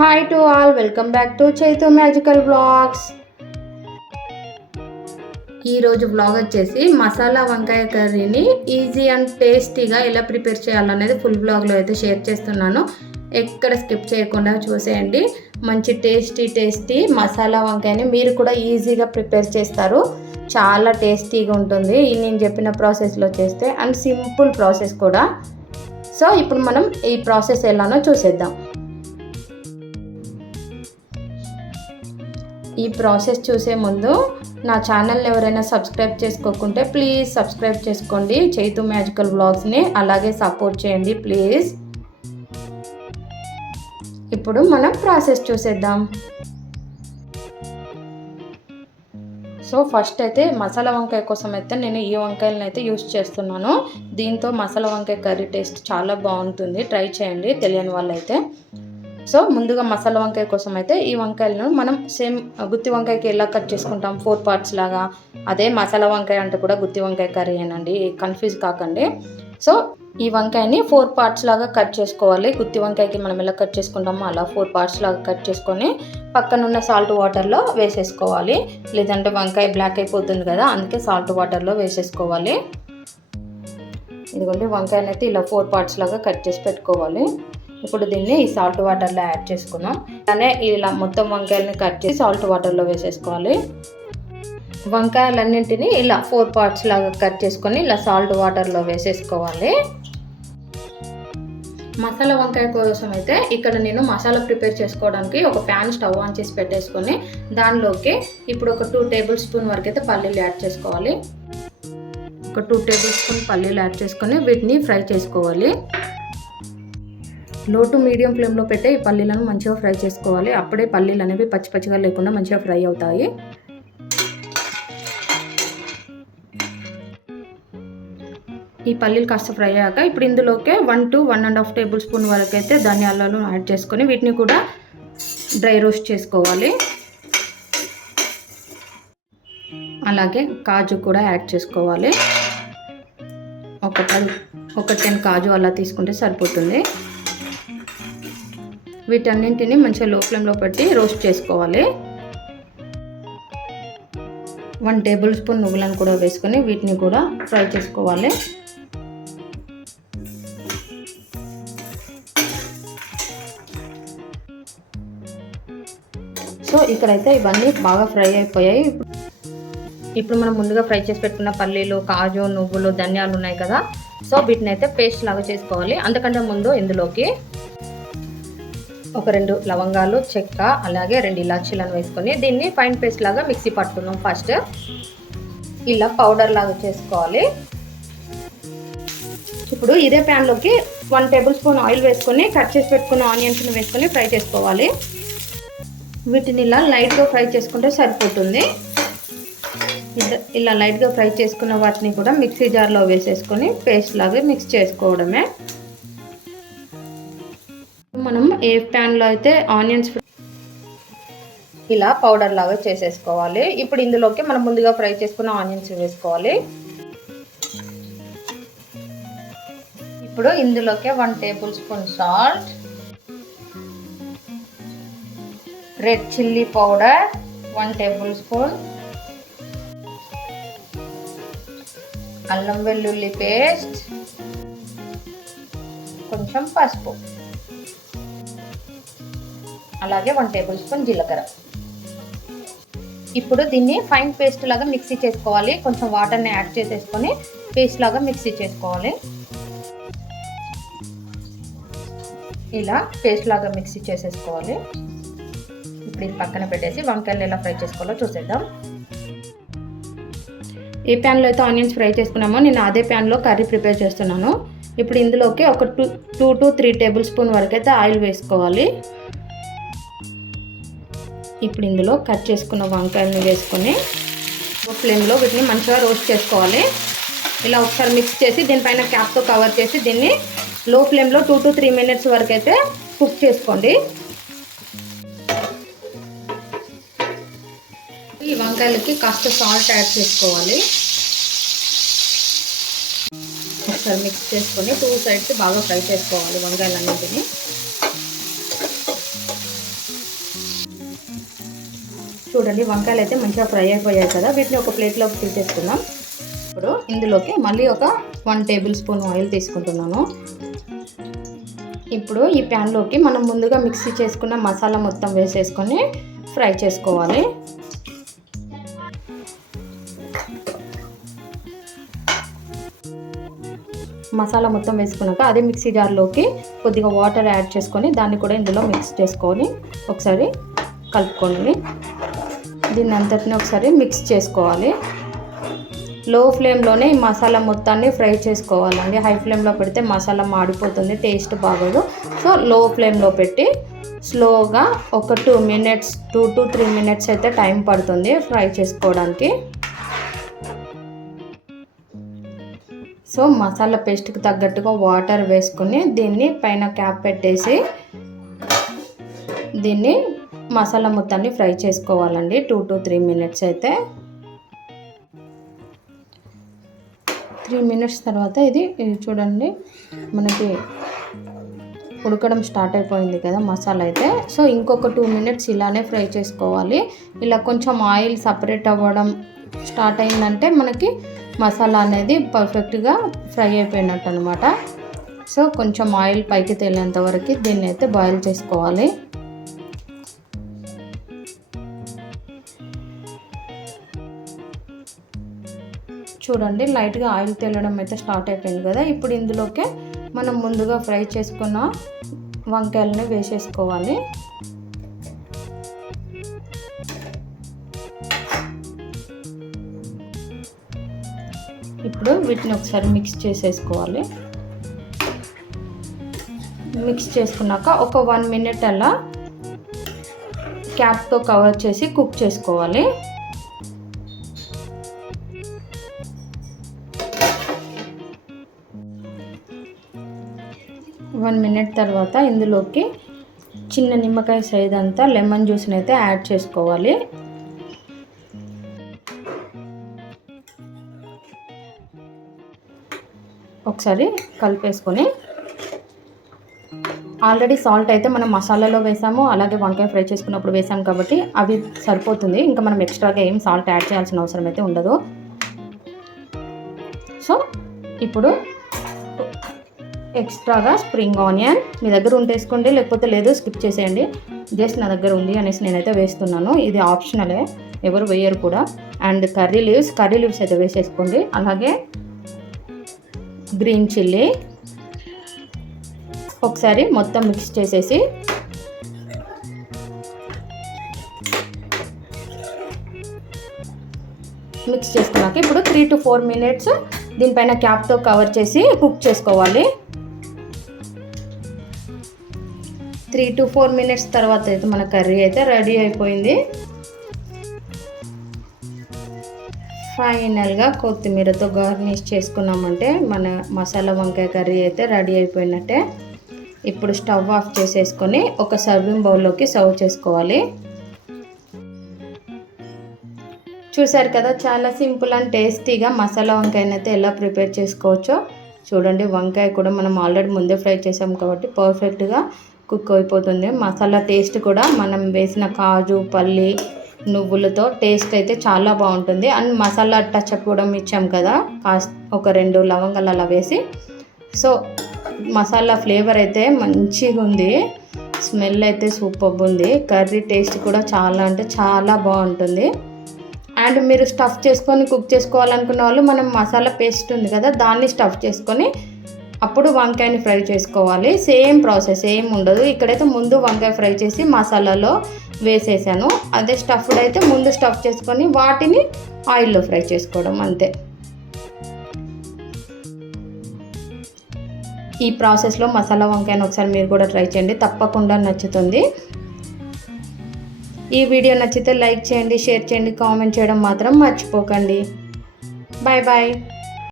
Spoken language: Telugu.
Hi to all welcome back to Chaitu magical blogs ఈరోజు బ్లాగ్ వచ్చేసి మసాలా వంకాయ కర్రీని ఈజీ అండ్ టేస్టీగా ఎలా ప్రిపేర్ చేయాలనేది ఫుల్ బ్లాగ్లో అయితే షేర్ చేస్తున్నాను. ఎక్కడ స్కిప్ చేయకుండా చూసేయండి. మంచి టేస్టీ టేస్టీ మసాలా వంకాయని మీరు కూడా ఈజీగా ప్రిపేర్ చేస్తారు. చాలా టేస్టీగా ఉంటుంది. నేను చెప్పిన ప్రాసెస్లో చేస్తే అండ్ సింపుల్ ప్రాసెస్ కూడా. సో ఇప్పుడు మనం ఈ ప్రాసెస్ ఎలానో చూసేద్దాం. ఈ ప్రాసెస్ చూసే ముందు నా ఛానల్ని ఎవరైనా సబ్స్క్రైబ్ చేసుకోకుంటే ప్లీజ్ సబ్స్క్రైబ్ చేసుకోండి. చైతు మ్యాజికల్ బ్లాగ్స్ని అలాగే సపోర్ట్ చేయండి ప్లీజ్. ఇప్పుడు మనం ప్రాసెస్ చూసేద్దాం. సో ఫస్ట్ అయితే మసాలా వంకాయ కోసం అయితే నేను ఈ వంకాయలను అయితే యూస్ చేస్తున్నాను. దీంతో మసాలా వంకాయ కర్రీ టేస్ట్ చాలా బాగుంటుంది. ట్రై చేయండి తెలియని వాళ్ళైతే. సో ముందుగా మసాలా వంకాయ కోసం అయితే ఈ వంకాయలను మనం సేమ్ గుత్తి వంకాయకి ఎలా కట్ చేసుకుంటాం? ఫోర్ పార్ట్స్ లాగా. అదే మసాలా వంకాయ అంటే కూడా గుత్తి వంకాయ కర్రీ ఏనండి కన్ఫ్యూజ్ కాకండి. సో ఈ వంకాయని ఫోర్ పార్ట్స్ లాగా కట్ చేసుకోవాలి. గుత్తి వంకాయకి మనం ఎలా కట్ చేసుకుంటామో అలా ఫోర్ పార్ట్స్ లాగా కట్ చేసుకొని పక్కనున్న సాల్ట్ వాటర్లో వేసేసుకోవాలి. లేదంటే వంకాయ బ్లాక్ అయిపోతుంది కదా అందుకే సాల్ట్ వాటర్లో వేసేసుకోవాలి. ఇదిగోండి వంకాయని అయితే ఇలా ఫోర్ పార్ట్స్ లాగా కట్ చేసి పెట్టుకోవాలి. ఇప్పుడు దీన్ని ఈ సాల్ట్ వాటర్లో యాడ్ చేసుకున్నాం అలానే ఇలా మొత్తం వంకాయలని కట్ చేసి సాల్ట్ వాటర్లో వేసేసుకోవాలి. వంకాయలన్నింటినీ ఇలా ఫోర్ పార్ట్స్ లాగా కట్ చేసుకొని ఇలా సాల్ట్ వాటర్లో వేసేసుకోవాలి. మసాలా వంకాయ కోసం అయితే ఇక్కడ నేను మసాలా ప్రిపేర్ చేసుకోవడానికి ఒక ప్యాన్ స్టవ్ ఆన్ చేసి పెట్టేసుకొని దానిలోకి ఇప్పుడు ఒక టూ టేబుల్ స్పూన్ వరకు అయితే పల్లీలు యాడ్ చేసుకోవాలి. ఒక టూ టేబుల్ స్పూన్ పల్లీలు యాడ్ చేసుకొని వీటిని ఫ్రై చేసుకోవాలి. లో టు మీడియం ఫ్లేమ్లో పెట్టే ఈ పల్లీలను మంచిగా ఫ్రై చేసుకోవాలి. అప్పుడే పల్లీలు అనేవి పచ్చి పచ్చిగా లేకుండా మంచిగా ఫ్రై అవుతాయి. ఈ పల్లీలు కాస్త ఫ్రై అయ్యాక ఇప్పుడు ఇందులోకే one to one and half tablespoon వరకు అయితే ధనియాలను యాడ్ చేసుకొని వీటిని కూడా డ్రై రోస్ట్ చేసుకోవాలి. అలాగే కాజు కూడా యాడ్ చేసుకోవాలి. ఒక పది ఒక టెన్ కాజు అలా తీసుకుంటే సరిపోతుంది. వీటన్నింటిని మంచిగా లో ఫ్లేమ్లో పెట్టి రోస్ట్ చేసుకోవాలి. వన్ టేబుల్ స్పూన్ నువ్వులను కూడా వేసుకొని వీటిని కూడా ఫ్రై చేసుకోవాలి. సో ఇక్కడైతే ఇవన్నీ బాగా ఫ్రై అయిపోయాయి. ఇప్పుడు మనం ముందుగా ఫ్రై చేసి పెట్టుకున్న పల్లీలు కాజు నువ్వులు ధనియాలు ఉన్నాయి కదా. సో వీటిని అయితే పేస్ట్ లాగా చేసుకోవాలి. అంతకంటే ముందు ఇందులోకి ఒక రెండు లవంగాలు చెక్క అలాగే రెండు ఇలాచీలను వేసుకొని దీన్ని ఫైన్ పేస్ట్ లాగా మిక్సీ పట్టుకున్నాం ఫస్ట్ ఇలా పౌడర్ లాగా చేసుకోవాలి. ఇప్పుడు ఇదే ప్యాన్లోకి వన్ టేబుల్ స్పూన్ ఆయిల్ వేసుకొని కట్ చేసి పెట్టుకున్న ఆనియన్స్ని వేసుకొని ఫ్రై చేసుకోవాలి. వీటిని ఇలా లైట్గా ఫ్రై చేసుకుంటే సరిపోతుంది. ఇలా లైట్గా ఫ్రై చేసుకున్న వాటిని కూడా మిక్సీ జార్లో వేసేసుకొని పేస్ట్ లాగా మిక్స్ చేసుకోవడమే. మనం ఏ ప్యాన్లో అయితే ఆనియన్స్ ఇలా పౌడర్ లాగా చేసేసుకోవాలి. ఇప్పుడు ఇందులోకి మనం ముందుగా ఫ్రై చేసుకున్న ఆనియన్స్ వేసుకోవాలి. ఇప్పుడు ఇందులోకి one tablespoon salt red chilli powder one tablespoon అల్లం వెల్లుల్లి పేస్ట్ కొంచెం పసుపు. అలాగే వన్ టేబుల్ స్పూన్ జీలకర్ర. ఇప్పుడు దీన్ని ఫైన్ పేస్ట్ లాగా మిక్సీ చేసుకోవాలి. కొంచెం వాటర్ని యాడ్ చేసేసుకొని పేస్ట్ లాగా మిక్సీ చేసుకోవాలి. ఇలా పేస్ట్ లాగా మిక్సీ చేసేసుకోవాలి. ఇప్పుడు ఇది పక్కన పెట్టేసి వంకాయలు ఎలా ఫ్రై చేసుకోవాలో చూసేద్దాం. ఏ ప్యాన్లో అయితే ఆనియన్స్ ఫ్రై చేసుకున్నామో. నేను అదే ప్యాన్లో కర్రీ ప్రిపేర్ చేస్తున్నాను. ఇప్పుడు ఇందులోకి ఒక two two to three tablespoon వరకు అయితే ఆయిల్ వేసుకోవాలి. ఇప్పుడు ఇందులో కట్ చేసుకున్న వంకాయలను వేసుకొని ఫ్లేమ్లో వీటిని మంచిగా రోస్ట్ చేసుకోవాలి. ఇలా ఒకసారి మిక్స్ చేసి దీనిపైన క్యాప్తో కవర్ చేసి దీన్ని లో ఫ్లేమ్లో టూ టు త్రీ మినిట్స్ వరకు అయితే కుక్ చేసుకోండి. ఈ వంకాయలకి కాస్త సాల్ట్ యాడ్ చేసుకోవాలి. ఒకసారి మిక్స్ చేసుకొని టూ సైడ్స్ బాగా ఫ్రై చేసుకోవాలి వంకాయలన్నింటినీ. చూడండి వంకాయలు అయితే మంచిగా ఫ్రై అయిపోయాయి కదా. వీటిని ఒక ప్లేట్లోకి తీసేసుకుందాం ఇప్పుడు ఇందులోకి మళ్ళీ ఒక వన్ టేబుల్ స్పూన్ ఆయిల్ తీసుకుంటున్నాను. ఇప్పుడు ఈ ప్యాన్లోకి మనం ముందుగా మిక్సీ చేసుకున్న మసాలా మొత్తం వేసేసుకొని ఫ్రై చేసుకోవాలి. మసాలా మొత్తం వేసుకున్నాక అదే మిక్సీ జార్లోకి కొద్దిగా వాటర్ యాడ్ చేసుకొని దాన్ని కూడా ఇందులో మిక్స్ చేసుకొని ఒకసారి కలుపుకోండి. దీన్ని అంతటిని ఒకసారి మిక్స్ చేసుకోవాలి. లో ఫ్లేమ్లోనే ఈ మసాలా మొత్తాన్ని ఫ్రై చేసుకోవాలండి. హై ఫ్లేమ్లో పెడితే మసాలా మాడిపోతుంది టేస్ట్ బాగోదు. సో లో ఫ్లేమ్లో పెట్టి స్లోగా ఒక two minutes two to three minutes అయితే టైం పడుతుంది ఫ్రై చేసుకోవడానికి. సో మసాలా పేస్ట్కి తగ్గట్టుగా వాటర్ వేసుకుని దీన్ని పైన క్యాప్ పెట్టేసి దీన్ని మసాలా మొత్తాన్ని ఫ్రై చేసుకోవాలండి. టూ టు త్రీ మినిట్స్ అయితే. త్రీ మినిట్స్ తర్వాత ఇది ఇది చూడండి. మనకి ఉడకడం స్టార్ట్ అయిపోయింది కదా మసాలా అయితే. సో ఇంకొక టూ మినిట్స్ ఇలానే ఫ్రై చేసుకోవాలి. ఇలా కొంచెం ఆయిల్ సపరేట్ అవ్వడం స్టార్ట్ అయిందంటే మనకి మసాలా అనేది పర్ఫెక్ట్గా ఫ్రై అయిపోయినట్టు అనమాట సో కొంచెం ఆయిల్ పైకి తేలేంత వరకు దీన్ని అయితే బాయిల్ చేసుకోవాలి. చూడండి లైట్గా ఆయిల్ తేలడం అయితే స్టార్ట్ అయిపోయింది కదా. ఇప్పుడు ఇందులోకే మనం ముందుగా ఫ్రై చేసుకున్న వంకాయలని వేసేసుకోవాలి. ఇప్పుడు వీటిని ఒకసారి మిక్స్ చేసేసుకోవాలి. మిక్స్ చేసుకున్నాక ఒక వన్ మినిట్ అలా క్యాప్తో కవర్ చేసి కుక్ చేసుకోవాలి. వన్ మినిట్ తర్వాత ఇందులోకి చిన్న నిమ్మకాయ సైజ్ అంతా లెమన్ జ్యూస్ని అయితే యాడ్ చేసుకోవాలి. ఒకసారి కలిపేసుకొని ఆల్రెడీ సాల్ట్ అయితే మనం మసాలాలో వేసాము అలాగే వంకాయ ఫ్రై చేసుకున్నప్పుడు వేసాము కాబట్టి అవి సరిపోతుంది. ఇంకా మనం ఎక్స్ట్రాగా ఏం సాల్ట్ యాడ్ చేయాల్సిన అవసరం అయితే ఉండదు. సో ఇప్పుడు ఎక్స్ట్రాగా స్ప్రింగ్ ఆనియన్ మీ దగ్గర ఉంటే వేసుకోండి లేకపోతే లేదు స్కిప్ చేసేయండి. జస్ట్ నా దగ్గర ఉంది అనేసి నేనైతే వేస్తున్నాను. ఇది ఆప్షనలే ఎవరు వేయరు కూడా. And curry leaves curry leaves అయితే వేసేసుకోండి. అలాగే గ్రీన్ చిల్లీ ఒకసారి మొత్తం మిక్స్ చేసేసి మిక్స్ చేసుకున్నాక ఇప్పుడు త్రీ టు ఫోర్ మినిట్స్ దీనిపైన క్యాప్తో కవర్ చేసి కుక్ చేసుకోవాలి. త్రీ టు ఫోర్ మినిట్స్ తర్వాత అయితే మన కర్రీ అయితే రెడీ అయిపోయింది. ఫైనల్గా కొత్తిమీరతో గార్నిష్ చేసుకున్నామంటే మన మసాలా వంకాయ కర్రీ అయితే రెడీ అయిపోయినట్టే. ఇప్పుడు స్టవ్ ఆఫ్ చేసేసుకొని ఒక సర్వింగ్ బౌల్లోకి సర్వ్ చేసుకోవాలి. చూసారు కదా చాలా సింపుల్ అండ్ టేస్టీగా మసాలా వంకాయనైతే ఎలా ప్రిపేర్ చేసుకోవచ్చో చూడండి. వంకాయ కూడా మనం ఆల్రెడీ ముందే ఫ్రై చేసాం కాబట్టి పర్ఫెక్ట్గా కుక్ అయిపోతుంది. మసాలా టేస్ట్ కూడా మనం వేసిన కాజు పల్లి నువ్వులతో టేస్ట్ అయితే చాలా బాగుంటుంది. అండ్ మసాలా టచ్ కూడా ఇచ్చాం కదా కాస్త ఒక రెండు లవంగాలు అలా వేసి. సో మసాలా ఫ్లేవర్ అయితే మంచిగా ఉంది. స్మెల్ అయితే సూపర్ ఉంది. కర్రీ టేస్ట్ కూడా చాలా అంటే చాలా బాగుంటుంది. అండ్ మీరు స్టఫ్ చేసుకొని కుక్ చేసుకోవాలనుకున్న వాళ్ళు మనం మసాలా పేస్ట్ ఉంది కదా దాన్ని స్టఫ్ చేసుకొని అప్పుడు వంకాయని ఫ్రై చేసుకోవాలి. సేమ్ ప్రాసెస్ ఏం ఉండదు. ఇక్కడైతే ముందు వంకాయ ఫ్రై చేసి మసాలాలో వేసేసాను. అదే స్టఫ్డ్ అయితే ముందు స్టఫ్ చేసుకొని వాటిని ఆయిల్లో ఫ్రై చేసుకోవడం అంతే. ఈ ప్రాసెస్లో మసాలా వంకాయను ఒకసారి మీరు కూడా ట్రై చేయండి. తప్పకుండా నచ్చుతుంది. ఈ వీడియో నచ్చితే లైక్ చేయండి షేర్ చేయండి కామెంట్ చేయడం మాత్రం మర్చిపోకండి. Bye bye.